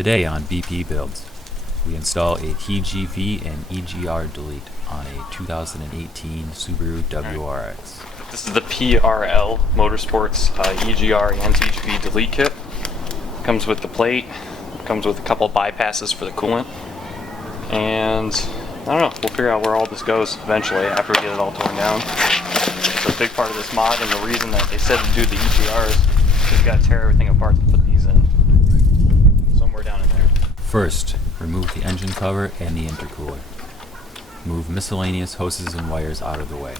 Today on BP Builds, we install a TGV and EGR Delete on a 2018 Subaru WRX. This is the PRL Motorsports EGR and TGV Delete kit. Comes with the plate, comes with a couple bypasses for the coolant, and I don't know, we'll figure out where all this goes eventually after we get it all torn down. So a big part of this mod, and the reason that they said to do the EGR is we've got to tear everything apart to put these in. Somewhere down in there. First, remove the engine cover and the intercooler. Move miscellaneous hoses and wires out of the way.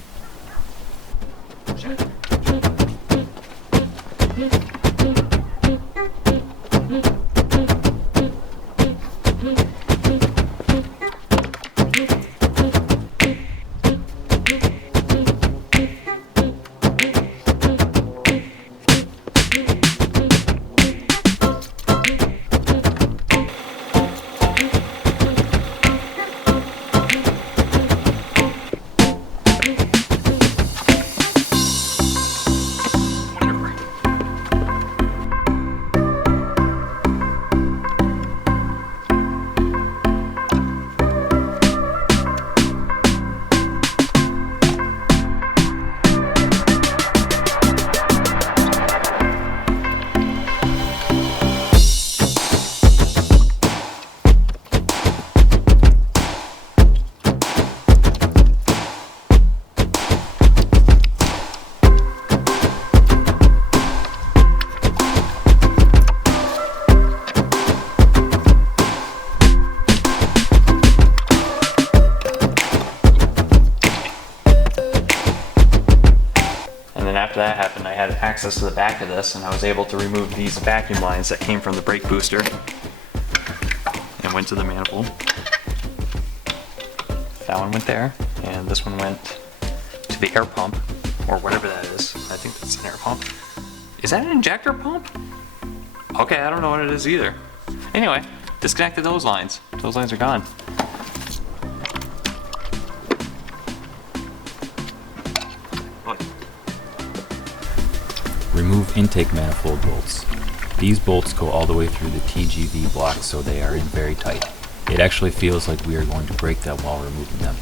After that happened, I had access to the back of this, and I was able to remove these vacuum lines that came from the brake booster and went to the manifold. That one went there, and this one went to the air pump, or whatever that is. I think that's an air pump. Is that an injector pump? Okay, I don't know what it is either. Anyway, disconnected those lines. Those lines are gone. Remove intake manifold bolts. These bolts go all the way through the TGV block, so they are in very tight. It actually feels like we are going to break them while removing them.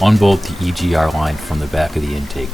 Unbolt the EGR line from the back of the intake.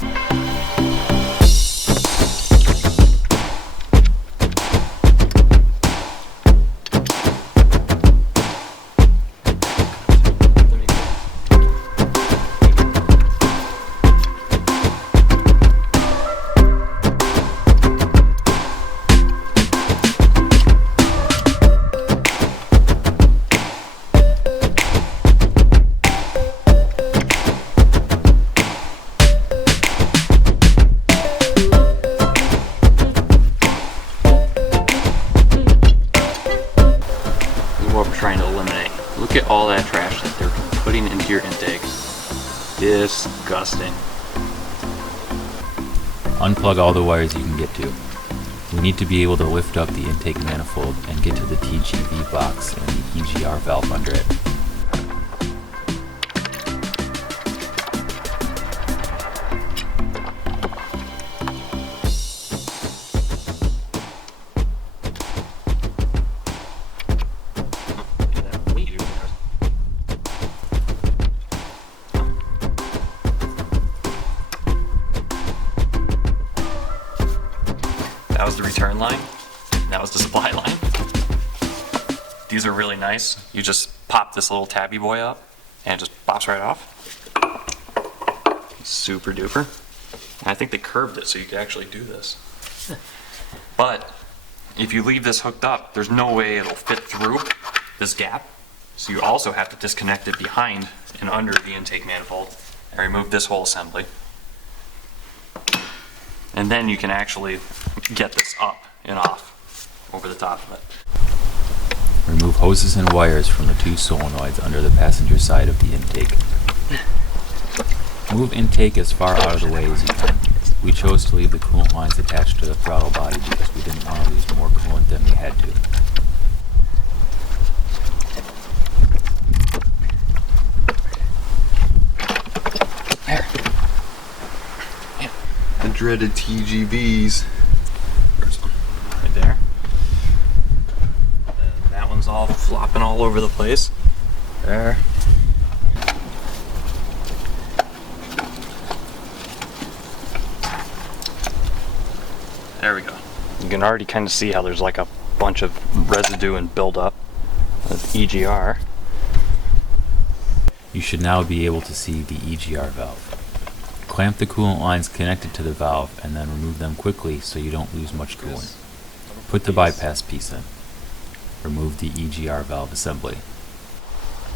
What we're trying to eliminate. Look at all that trash that they're putting into your intake. Disgusting. Unplug all the wires you can get to. We need to be able to lift up the intake manifold and get to the TGV box and the EGR valve under it. That was the return. line. That was the supply line. These are really nice. You just pop this little tabby boy up and it just pops right off. Super duper. And I think they curved it so you could actually do this. But if you leave this hooked up, there's no way it'll fit through this gap. So you also have to disconnect it behind and under the intake manifold and remove this whole assembly. And then you can actually get this up and off over the top of it. Remove hoses and wires from the 2 solenoids under the passenger side of the intake. Move intake as far out of the way as you can. We chose to leave the coolant lines attached to the throttle body because we didn't want to lose more coolant than we had to. There. Yeah. The dreaded TGVs. First one. Right there. And that one's all flopping all over the place. There. There we go. You can already kind of see how there's like a bunch of residue and buildup of EGR. You should now be able to see the EGR valve. Clamp the coolant lines connected to the valve and then remove them quickly so you don't lose much coolant. Put the bypass piece in. Remove the EGR valve assembly.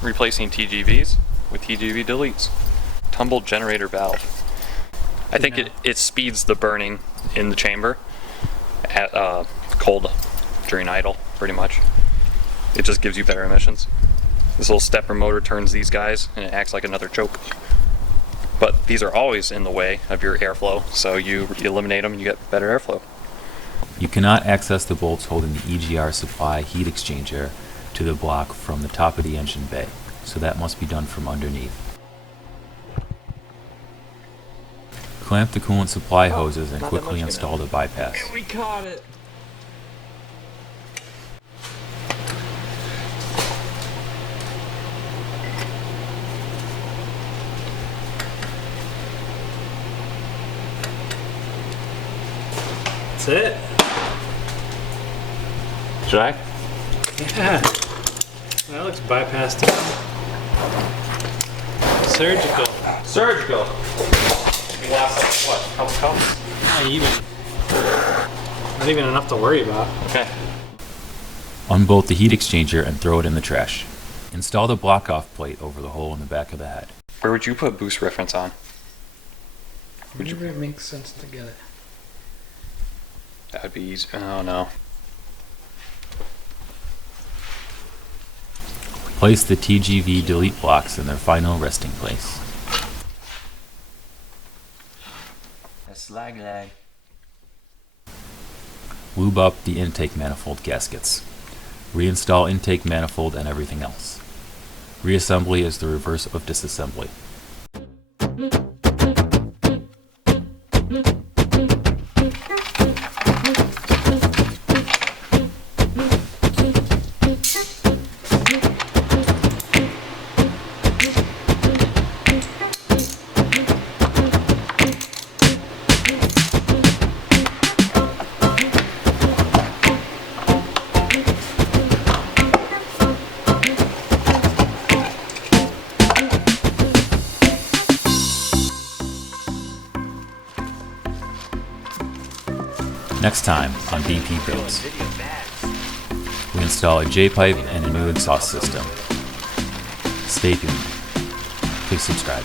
Replacing TGVs with TGV deletes. Tumbled generator valve. I think it speeds the burning in the chamber at cold during idle, pretty much. It just gives you better emissions. This little stepper motor turns these guys and it acts like another choke. But these are always in the way of your airflow, so you eliminate them and you get better airflow. You cannot access the bolts holding the EGR supply heat exchanger to the block from the top of the engine bay, so that must be done from underneath. Clamp the coolant supply hoses and quickly install the bypass. We caught it. That's it. Should I? Yeah. That looks bypassed. Surgical. Surgical! We lost like what? Couple cups? Not even. Not even enough to worry about. Okay. Unbolt the heat exchanger and throw it in the trash. Install the block-off plate over the hole in the back of the head. Where would you put boost reference on? Whenever it makes sense to get it. That would be easy. Oh no. Place the TGV delete blocks in their final resting place. Lube up the intake manifold gaskets. Reinstall intake manifold and everything else. Reassembly is the reverse of disassembly. Next time on BP Builds, we install a J-pipe and a new exhaust system. Stay tuned. Please subscribe.